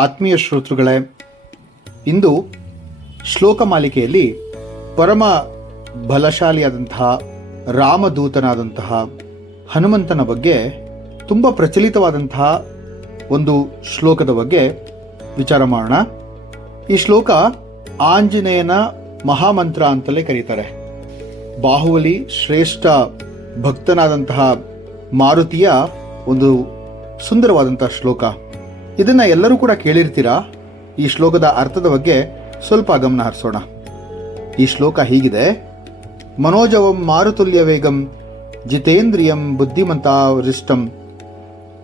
ಆತ್ಮೀಯ ಶ್ರೋತೃಗಳೇ, ಇಂದು ಶ್ಲೋಕ ಮಾಲಿಕೆಯಲ್ಲಿ ಪರಮ ಬಲಶಾಲಿಯಾದಂತಹ ರಾಮದೂತನಾದಂತಹ ಹನುಮಂತನ ಬಗ್ಗೆ ತುಂಬ ಪ್ರಚಲಿತವಾದಂತಹ ಒಂದು ಶ್ಲೋಕದ ಬಗ್ಗೆ ವಿಚಾರ ಮಾಡೋಣ. ಈ ಶ್ಲೋಕ ಆಂಜನೇಯನ ಮಹಾಮಂತ್ರ ಅಂತಲೇ ಕರೀತಾರೆ. ಬಾಹುಬಲಿ ಶ್ರೇಷ್ಠ ಭಕ್ತನಾದಂತಹ ಮಾರುತಿಯ ಒಂದು ಸುಂದರವಾದಂತಹ ಶ್ಲೋಕ. ಇದನ್ನ ಎಲ್ಲರೂ ಕೂಡ ಕೇಳಿರ್ತೀರಾ. ಈ ಶ್ಲೋಕದ ಅರ್ಥದ ಬಗ್ಗೆ ಸ್ವಲ್ಪ ಗಮನ ಹರಿಸೋಣ. ಈ ಶ್ಲೋಕ ಹೀಗಿದೆ: ಮನೋಜವಂ ಮಾರುತುಲ್ಯ ವೇಗಂ ಜಿತೇಂದ್ರಿಯಂ ಬುದ್ಧಿಮಂತಾವರಿಷ್ಟಂ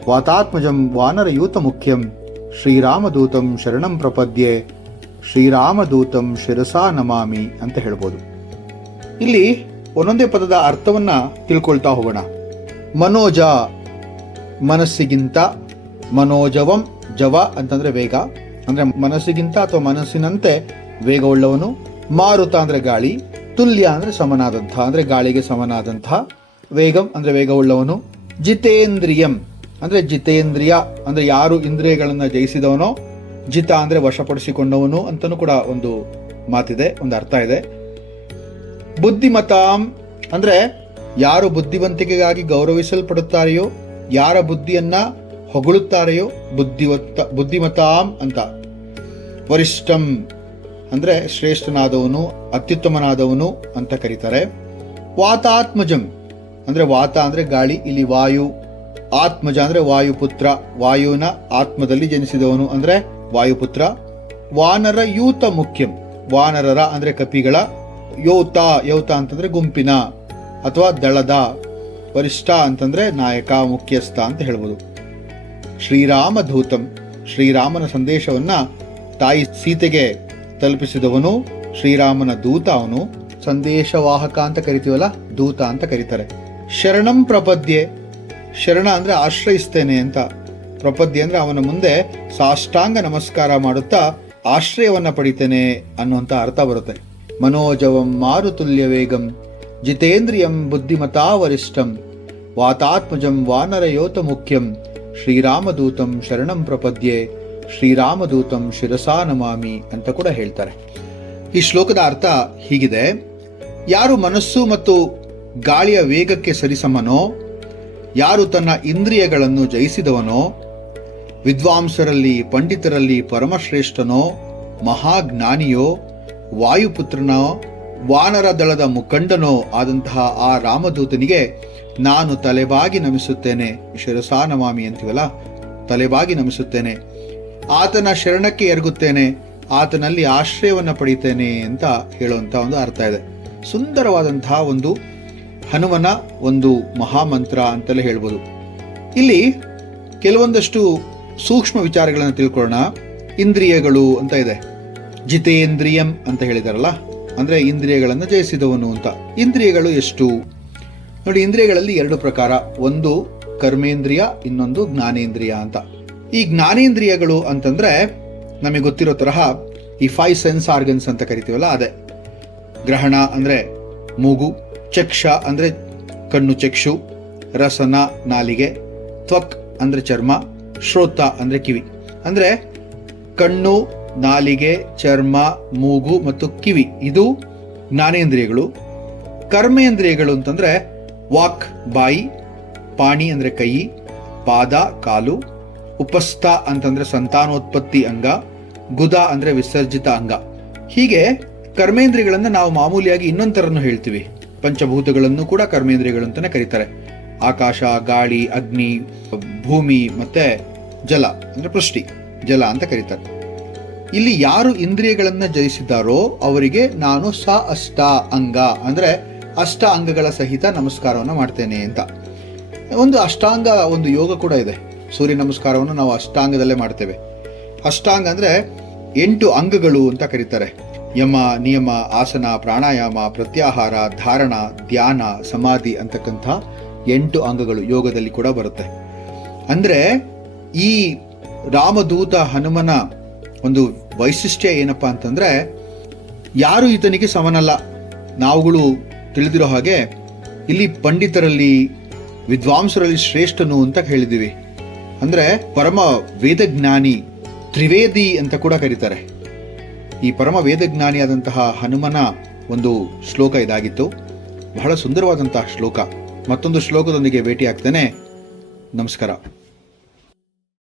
ವಾತಾತ್ಮಜಂ ವಾನರಯೂತ ಮುಖ್ಯಂ ಶ್ರೀರಾಮದೂತಂ ಶರಣಂ ಪ್ರಪದ್ಯೆ ಶ್ರೀರಾಮದೂತಂ ಶಿರಸಾ ನಮಾಮಿ ಅಂತ ಹೇಳ್ಬೋದು. ಇಲ್ಲಿ ಒಂದೊಂದೇ ಪದದ ಅರ್ಥವನ್ನ ತಿಳ್ಕೊಳ್ತಾ ಹೋಗೋಣ. ಮನೋಜ ಮನಸ್ಸಿಗಿಂತ, ಮನೋಜವಂ ಜವ ಅಂತಂದ್ರೆ ವೇಗ, ಅಂದ್ರೆ ಮನಸ್ಸಿಗಿಂತ ಅಥವಾ ಮನಸ್ಸಿನಂತೆ ವೇಗವುಳ್ಳವನು. ಮಾರುತ ಅಂದ್ರೆ ಗಾಳಿ, ತುಲ್ಯ ಅಂದ್ರೆ ಸಮನಾದಂಥ, ಅಂದ್ರೆ ಗಾಳಿಗೆ ಸಮನಾದಂಥ. ವೇಗಂ ಅಂದ್ರೆ ವೇಗವುಳ್ಳವನು. ಜಿತೇಂದ್ರಿಯಂ ಅಂದ್ರೆ ಜಿತೇಂದ್ರಿಯ ಅಂದ್ರೆ ಯಾರು ಇಂದ್ರಿಯಗಳನ್ನ ಜಯಿಸಿದವನೋ. ಜಿತ ಅಂದ್ರೆ ವಶಪಡಿಸಿಕೊಂಡವನು ಅಂತನೂ ಕೂಡ ಒಂದು ಮಾತಿದೆ, ಒಂದು ಅರ್ಥ ಇದೆ. ಬುದ್ಧಿಮತಾಂ ಅಂದ್ರೆ ಯಾರು ಬುದ್ಧಿವಂತಿಕೆಗಾಗಿ ಗೌರವಿಸಲ್ಪಡುತ್ತಾರೆಯೋ, ಯಾರ ಬುದ್ಧಿಯನ್ನ ಹೊಗಳುತ್ತಾರೆಯೋ ಬುದ್ಧಿಮತಾಂ ಅಂತ. ವರಿಷ್ಠಂ ಅಂದ್ರೆ ಶ್ರೇಷ್ಠನಾದವನು, ಅತ್ಯುತ್ತಮನಾದವನು ಅಂತ ಕರೀತಾರೆ. ವಾತಾತ್ಮಜಂ ಅಂದ್ರೆ ವಾತ ಅಂದ್ರೆ ಗಾಳಿ, ಇಲ್ಲಿ ವಾಯು. ಆತ್ಮಜ ಅಂದ್ರೆ ವಾಯುಪುತ್ರ, ವಾಯುವಿನ ಆತ್ಮದಲ್ಲಿ ಜನಿಸಿದವನು ಅಂದ್ರೆ ವಾಯುಪುತ್ರ. ವಾನರ ಯೂತ ಮುಖ್ಯಂ, ವಾನರರ ಅಂದ್ರೆ ಕಪಿಗಳ. ಯೋತ, ಯೋತ ಅಂತಂದ್ರೆ ಗುಂಪಿನ ಅಥವಾ ದಳದ. ವರಿಷ್ಠ ಅಂತಂದ್ರೆ ನಾಯಕ, ಮುಖ್ಯಸ್ಥ ಅಂತ ಹೇಳ್ಬೋದು. ಶ್ರೀರಾಮದೂತಂ ಶ್ರೀರಾಮನ ಸಂದೇಶವನ್ನ ತಾಯಿ ಸೀತೆಗೆ ತಲುಪಿಸಿದವನು, ಶ್ರೀರಾಮನ ದೂತ ಅವನು. ಸಂದೇಶವಾಹಕ ಅಂತ ಕರಿತೀವಲ್ಲ, ದೂತ ಅಂತ ಕರೀತಾರೆ. ಶರಣಂ ಪ್ರಪದ್ಯೆ, ಶರಣ ಅಂದ್ರೆ ಆಶ್ರಯಿಸ್ತೇನೆ ಅಂತ. ಪ್ರಪದ್ಯೆ ಅಂದ್ರೆ ಅವನ ಮುಂದೆ ಸಾಷ್ಟಾಂಗ ನಮಸ್ಕಾರ ಮಾಡುತ್ತಾ ಆಶ್ರಯವನ್ನ ಪಡಿತೇನೆ ಅನ್ನುವಂತ ಅರ್ಥ ಬರುತ್ತೆ. ಮನೋಜವಂ ಮಾರುತುಲ್ಯ ವೇಗಂ ಜಿತೇಂದ್ರಿಯಂ ಬುದ್ಧಿಮತಾ ವರಿಷ್ಠಂ ವಾತಾತ್ಮಜಂ ವಾನರಯೋತ ಮುಖ್ಯಂ ಶ್ರೀರಾಮದೂತಂ ಶರಣಂ ಪ್ರಪದ್ಯೆ ಶ್ರೀರಾಮದೂತಂ ಶಿರಸಾ ನಮಾಮಿ ಅಂತ ಕೂಡ ಹೇಳ್ತಾರೆ. ಈ ಶ್ಲೋಕದ ಅರ್ಥ ಹೀಗಿದೆ: ಯಾರು ಮನಸ್ಸು ಮತ್ತು ಗಾಳಿಯ ವೇಗಕ್ಕೆ ಸರಿಸಮನೋ, ಯಾರು ತನ್ನ ಇಂದ್ರಿಯಗಳನ್ನು ಜಯಿಸಿದವನೋ, ವಿದ್ವಾಂಸರಲ್ಲಿ ಪಂಡಿತರಲ್ಲಿ ಪರಮಶ್ರೇಷ್ಠನೋ, ಮಹಾಜ್ಞಾನಿಯೋ, ವಾಯುಪುತ್ರನೋ, ವಾನರ ದಳದ ಮುಖಂಡನೋ ಆದಂತಹ ಆ ರಾಮದೂತನಿಗೆ ನಾನು ತಲೆಬಾಗಿ ನಮಿಸುತ್ತೇನೆ. ಶಿರಸಾ ನಮಾಮಿ ಅಂತೀವಲ್ಲ, ತಲೆಬಾಗಿ ನಮಿಸುತ್ತೇನೆ. ಆತನ ಶರಣಕ್ಕೆ ಎರಗುತ್ತೇನೆ, ಆತನಲ್ಲಿ ಆಶ್ರಯವನ್ನ ಪಡಿತೇನೆ ಅಂತ ಹೇಳುವಂತ ಒಂದು ಅರ್ಥ ಇದೆ. ಸುಂದರವಾದಂತಹ ಒಂದು ಹನುಮನ ಒಂದು ಮಹಾಮಂತ್ರ ಅಂತಲೇ ಹೇಳ್ಬೋದು. ಇಲ್ಲಿ ಕೆಲವೊಂದಷ್ಟು ಸೂಕ್ಷ್ಮ ವಿಚಾರಗಳನ್ನು ತಿಳ್ಕೊಳ್ಳೋಣ. ಇಂದ್ರಿಯಗಳು ಅಂತ ಇದೆ. ಜಿತೇಂದ್ರಿಯಂ ಅಂತ ಹೇಳಿದಾರಲ್ಲ, ಅಂದ್ರೆ ಇಂದ್ರಿಯಗಳನ್ನು ಜಯಿಸಿದವನು ಅಂತ. ಇಂದ್ರಿಯಗಳು ಎಷ್ಟು ನೋಡಿ, ಇಂದ್ರಿಯಗಳಲ್ಲಿ ಎರಡು ಪ್ರಕಾರ. ಒಂದು ಕರ್ಮೇಂದ್ರಿಯ, ಇನ್ನೊಂದು ಜ್ಞಾನೇಂದ್ರಿಯ ಅಂತ. ಈ ಜ್ಞಾನೇಂದ್ರಿಯಗಳು ಅಂತಂದ್ರೆ ನಮಗೆ ಗೊತ್ತಿರೋ ತರಹ ಈ 5 ಸೆನ್ಸ್ ಆರ್ಗನ್ಸ್ ಅಂತ ಕರಿತೀವಲ್ಲ, ಅದೇ. ಗ್ರಹಣ ಅಂದ್ರೆ ಮೂಗು, ಚಕ್ಷ ಅಂದ್ರೆ ಕಣ್ಣು, ಚಕ್ಷು. ರಸನ ನಾಲಿಗೆ, ತ್ವಕ್ ಅಂದ್ರೆ ಚರ್ಮ, ಶ್ರೋತ ಅಂದ್ರೆ ಕಿವಿ. ಅಂದ್ರೆ ಕಣ್ಣು, ನಾಲಿಗೆ, ಚರ್ಮ, ಮೂಗು ಮತ್ತು ಕಿವಿ, ಇದು ಜ್ಞಾನೇಂದ್ರಿಯಗಳು. ಕರ್ಮೇಂದ್ರಿಯಗಳು ಅಂತಂದ್ರೆ ವಾಕ್ ಬಾಯಿ, ಪಾಣಿ ಅಂದ್ರೆ ಕೈ, ಪಾದ ಕಾಲು, ಉಪಸ್ಥ ಅಂತಂದ್ರೆ ಸಂತಾನೋತ್ಪತ್ತಿ ಅಂಗ, ಗುದ ಅಂದ್ರೆ ವಿಸರ್ಜಿತ ಅಂಗ. ಹೀಗೆ ಕರ್ಮೇಂದ್ರಿಯಗಳನ್ನ ನಾವು ಮಾಮೂಲಿಯಾಗಿ ಇನ್ನೊಂದು ತರನು ಹೇಳ್ತೀವಿ. ಪಂಚಭೂತಗಳನ್ನು ಕೂಡ ಕರ್ಮೇಂದ್ರಿಯಗಳು ಅಂತಾನೆ ಕರೀತಾರೆ. ಆಕಾಶ, ಗಾಳಿ, ಅಗ್ನಿ, ಭೂಮಿ ಮತ್ತೆ ಜಲ ಅಂದ್ರೆ ಪೃಷ್ಟಿ, ಜಲ ಅಂತ ಕರೀತಾರೆ. ಇಲ್ಲಿ ಯಾರು ಇಂದ್ರಿಯಗಳನ್ನ ಜಯಿಸಿದ್ದಾರೋ ಅವರಿಗೆ ನಾನು ಅಷ್ಟ ಅಂಗ ಅಂದ್ರೆ ಅಷ್ಟ ಅಂಗಗಳ ಸಹಿತ ನಮಸ್ಕಾರವನ್ನು ಮಾಡ್ತೇನೆ ಅಂತ. ಒಂದು ಅಷ್ಟಾಂಗ ಒಂದು ಯೋಗ ಕೂಡ ಇದೆ. ಸೂರ್ಯ ನಮಸ್ಕಾರವನ್ನು ನಾವು ಅಷ್ಟಾಂಗದಲ್ಲೇ ಮಾಡ್ತೇವೆ. ಅಷ್ಟಾಂಗ ಅಂದ್ರೆ 8 ಅಂಗಗಳು ಅಂತ ಕರೀತಾರೆ. ಯಮ, ನಿಯಮ, ಆಸನ, ಪ್ರಾಣಾಯಾಮ, ಪ್ರತ್ಯಾಹಾರ, ಧಾರಣ, ಧ್ಯಾನ, ಸಮಾಧಿ ಅಂತಕ್ಕಂಥ 8 ಅಂಗಗಳು ಯೋಗದಲ್ಲಿ ಕೂಡ ಬರುತ್ತೆ. ಅಂದ್ರೆ ಈ ರಾಮದೂತ ಹನುಮನ ಒಂದು ವೈಶಿಷ್ಟ್ಯ ಏನಪ್ಪಾ ಅಂತಂದ್ರೆ, ಯಾರು ಈತನಿಗೆ ಸಮನಲ್ಲ. ನಾವುಗಳು ತಿಳಿದಿರೋ ಹಾಗೆ ಇಲ್ಲಿ ಪಂಡಿತರಲ್ಲಿ ವಿದ್ವಾಂಸರಲ್ಲಿ ಶ್ರೇಷ್ಠನು ಅಂತ ಹೇಳಿದ್ದೀವಿ. ಅಂದ್ರೆ ಪರಮ ವೇದಜ್ಞಾನಿ, ತ್ರಿವೇದಿ ಅಂತ ಕೂಡ ಕರೀತಾರೆ. ಈ ಪರಮ ವೇದಜ್ಞಾನಿಯಾದಂತಹ ಹನುಮನ ಒಂದು ಶ್ಲೋಕ ಇದಾಗಿತ್ತು. ಬಹಳ ಸುಂದರವಾದಂತಹ ಶ್ಲೋಕ. ಮತ್ತೊಂದು ಶ್ಲೋಕದೊಂದಿಗೆ ಭೇಟಿ ಆಗ್ತೇನೆ. ನಮಸ್ಕಾರ.